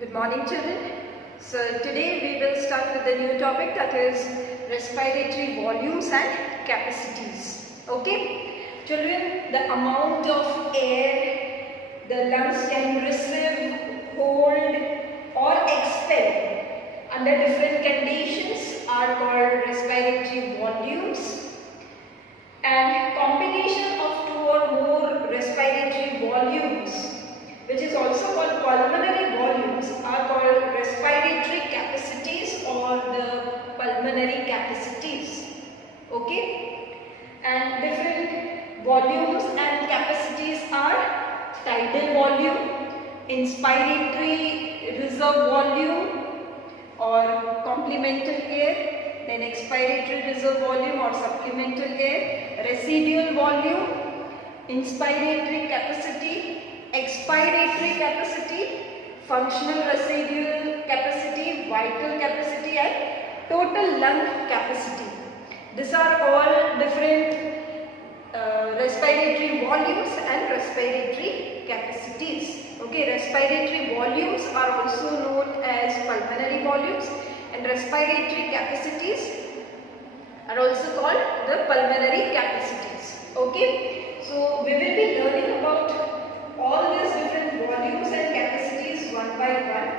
Good morning, children. So today we will start with a new topic, that is respiratory volumes and capacities. Okay, children, the amount of air the lungs can receive, hold or expel under different conditions are called respiratory volumes, and combination of two or more respiratory volumes, which is also called pulmonary volumes, are called respiratory capacities or the pulmonary capacities. Okay, and different volumes and capacities are tidal volume, inspiratory reserve volume or complemental air, then expiratory reserve volume or supplemental air, residual volume, inspiratory capacity, expiratory capacity, functional residual capacity, vital capacity and total lung capacity. These are all different respiratory volumes and respiratory capacities. Okay, respiratory volumes are also known as pulmonary volumes, and respiratory capacities are also called the pulmonary capacities. Okay, so we will be learning about all these different volumes and capacities one by one.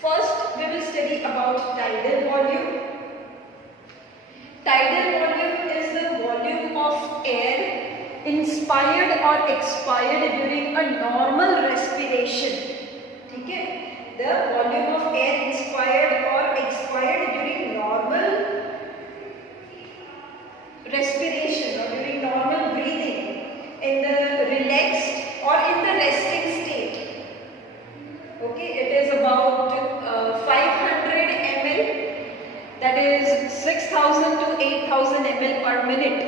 First, we will study about tidal volume. Tidal volume is the volume of air inspired or expired during a normal respiration. Okay, the volume of air inspired or expired during normal respiration or during normal breathing in the relaxed or in the resting state. Okay, it is about 500 ml, that is 6000 to 8000 ml per minute.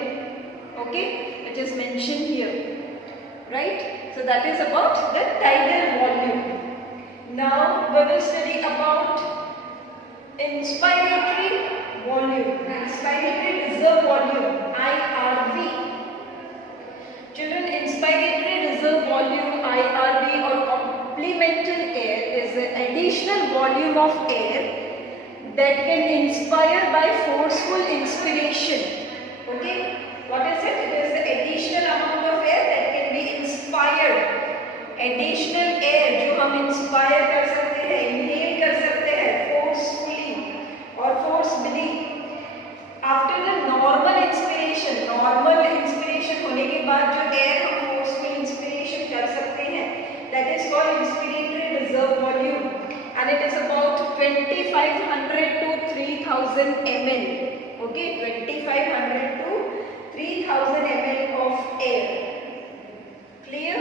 Okay, it is mentioned here, right? So that is about the tidal volume. Now we will study about inspiratory volume, inspiratory reserve volume, IRV. Children, inspiratory reserve volume, IRV or complemental air is an additional volume of air that can inspire by forceful inspiration. Okay, what is it? It is the additional amount of air that can be inspired. Additional air जो हम inspire कर सकते हैं, inhale कर सकते हैं forcefully or forcibly. After the normal inspiration होने के बाद जो air हम forceful inspiration कर सकते हैं, that is called inspiratory reserve volume, and it is about 2500 to 3000 ml. Okay, 2500 to 3000 ml of air. Clear?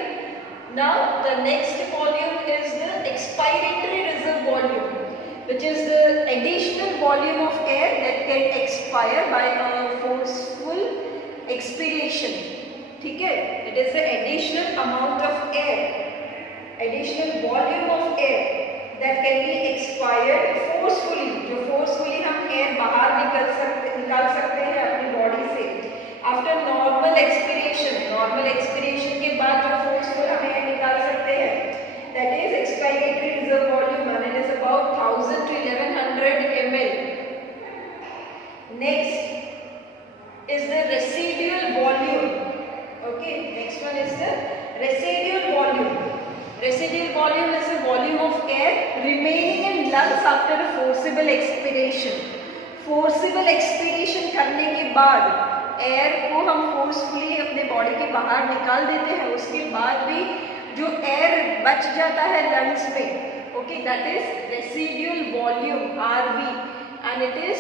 Now the next volume is the expiratory reserve volume, which is the additional volume of air that can expire by a forceful expiration. ठीक है? It is the additional amount of air, additional volume of air that can be expired forcefully. जो forcefully हम air बाहर निकाल सकते हैं अपनी body से. After normal expiration के बाद जो forceful हम air निकाल सकते हैं, that is expiratory reserve volume, and it is about 1000 to 1100 ml. Next is the residual volume. Okay, next one is the residual volume. Residual volume is the volume of air remaining in lungs after a forcible expiration. Forcible expiration करने के बाद air को हम forcefully अपने body के बाहर निकाल देते हैं, उसके बाद भी जो एयर बच जाता है लंग्स में, okay, that is residual volume RV, and it is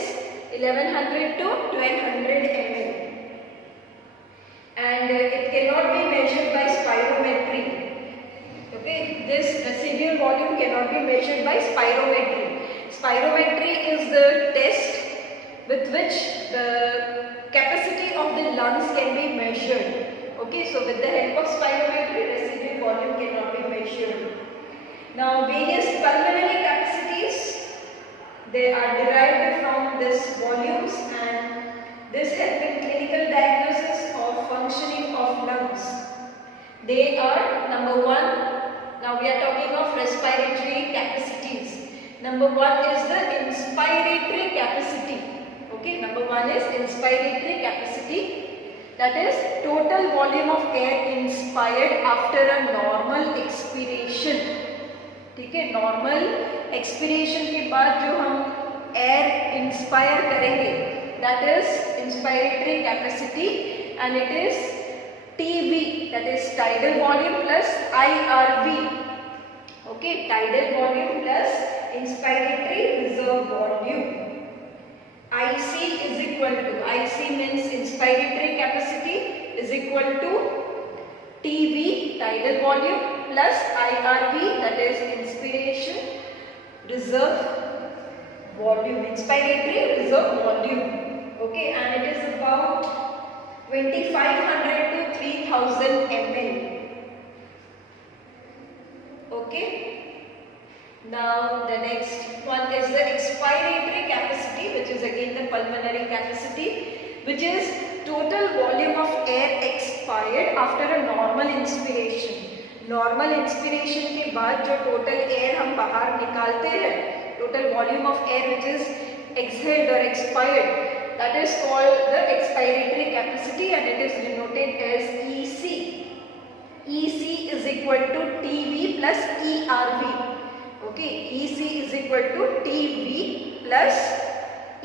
1100 to 1200 ml, and it cannot be measured by spirometry. Okay, this residual volume cannot be measured by spirometry. Spirometry is the test with which the capacity of the lungs can be measured. Okay, so with the help of spirometry, residual volume cannot be measured. Now various pulmonary capacities, they are derived from these volumes, and this help in clinical diagnosis of functioning of lungs. They are, number one, now we are talking of respiratory capacities. Number one is the inspiratory capacity. Okay, number one is inspiratory capacity. That is total volume of air inspired after a normal expiration. ठीक है, normal expiration के बाद जो हम air inspire करेंगे, that is inspiratory capacity and it is TV, that is tidal volume plus IRV. Okay, tidal volume plus inspiratory reserve volume. IC is equal to, IC means inspiratory capacity, is equal to TV, tidal volume, plus IRV, that is inspiration reserve volume, inspiratory reserve volume. Okay, and it is about 2500 to 3000 ml. Okay, now the next one is the expiratory capacity, which is again the pulmonary capacity, which is total volume of air expired after a normal inspiration. Normal inspiration के बाद जो total air हम बाहर निकालते हैं, total volume of air which is exhaled और expired, that is called the expiratory capacity and it is denoted as EC. EC is equal to TV plus ERV. Okay, EC is equal to TV plus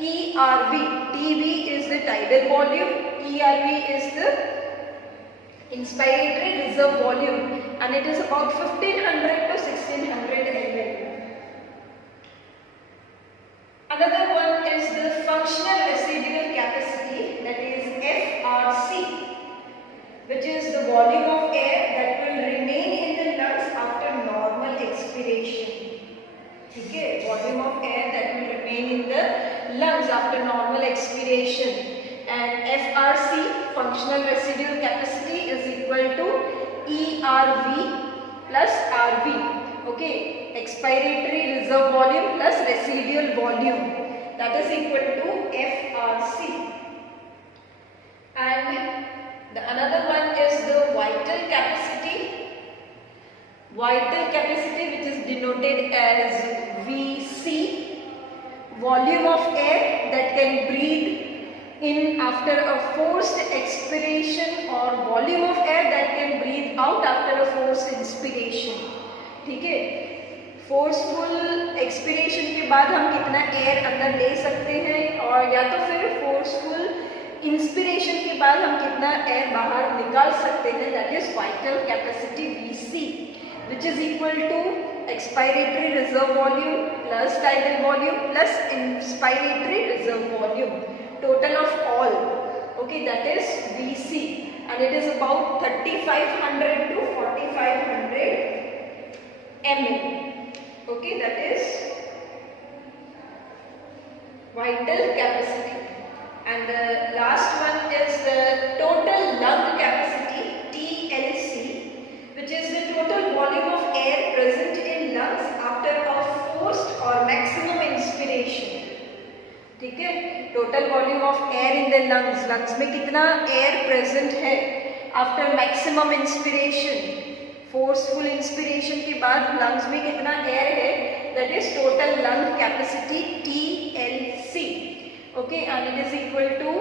ERV. TV is the tidal volume, ERV is the inspiratory reserve volume and it is about 1500 to 1600 ml. Another one is the functional residual capacity, that is FRC, which is the volume of air that will remain in the lungs after normal expiration. Okay, volume of air that will remain in the lungs after normal expiration. And FRC, functional residual capacity, is equal to ERV plus RV. Okay, expiratory reserve volume plus residual volume, that is equal to FRC. And the another one is the vital capacity. Vital capacity, which is denoted as VC, volume of air that can breathe in after a forced expiration or volume of air that can breathe out after a forced inspiration. ठीक है, forceful expiration के बाद हम कितना air अंदर ले सकते हैं और या तो फिर फोर्सफुल इंस्पिरेशन के बाद हम कितना एयर बाहर निकाल सकते हैं, that is vital capacity VC, which is equal to expiratory reserve volume plus tidal volume plus inspiratory reserve volume, total of all. Okay, that is VC and it is about 3500 to 4500 ml. Okay, that is vital capacity. And the last one is the total lung capacity, TLC, which is the total volume of air present in lungs after a forced or maximum inspiration. ठीक है, total volume of air in the lungs, lungs में कितना air present है after maximum inspiration, forceful inspiration के बाद lungs में कितना air है, that is total lung capacity TLC. Okay, and it is equal to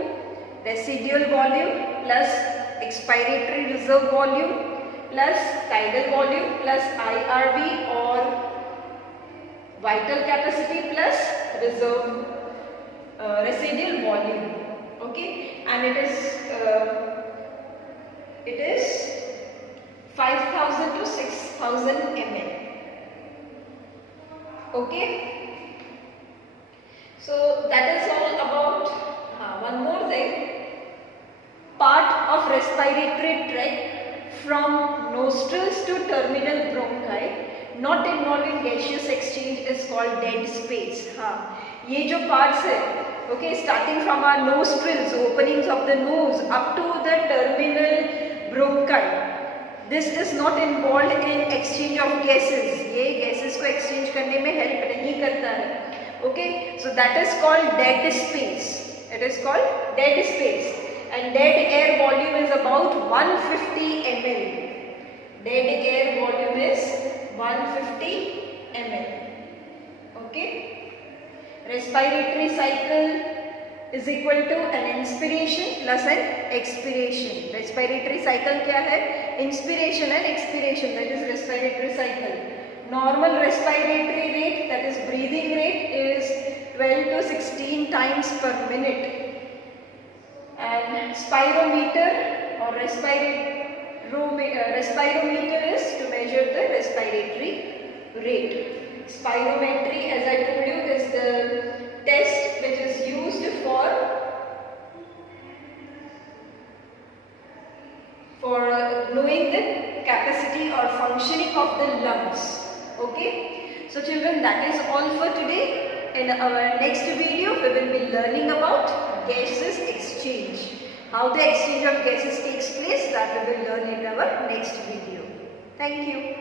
residual volume plus expiratory reserve volume plus tidal volume plus IRV और vital capacity plus reserve residual volume. Okay, and it is 5000 to 6000 ml. Okay, so that is all about one more thing, part of respiratory tract from nostrils to terminal bronchi not involving gaseous exchange is called dead space. ये जो parts है, okay, starting from our nostrils, openings of the nose up to the terminal bronchi, this is not involved in exchange of gases. ये gases को exchange करने में help नहीं करता है. Okay, so that is called dead space. It is called dead space, and dead air volume is about 150 ml. Dead air volume is 150 ml. Okay. Respiratory cycle is equal to an inspiration plus an expiration. Respiratory cycle क्या है? Inspiration and expiration, that is respiratory cycle. Normal respiratory rate, that is breathing rate, is 12 to 16 times per minute. And spirometer or respirometer is to measure the respiratory rate. Spirometry, as I told you, is the test which is used for knowing the capacity or functioning of the lungs. Okay. So children, that is all for today. In our next video, we will be learning about gases exchange. How the exchange of gases takes place, that we will learn in our next video. Thank you.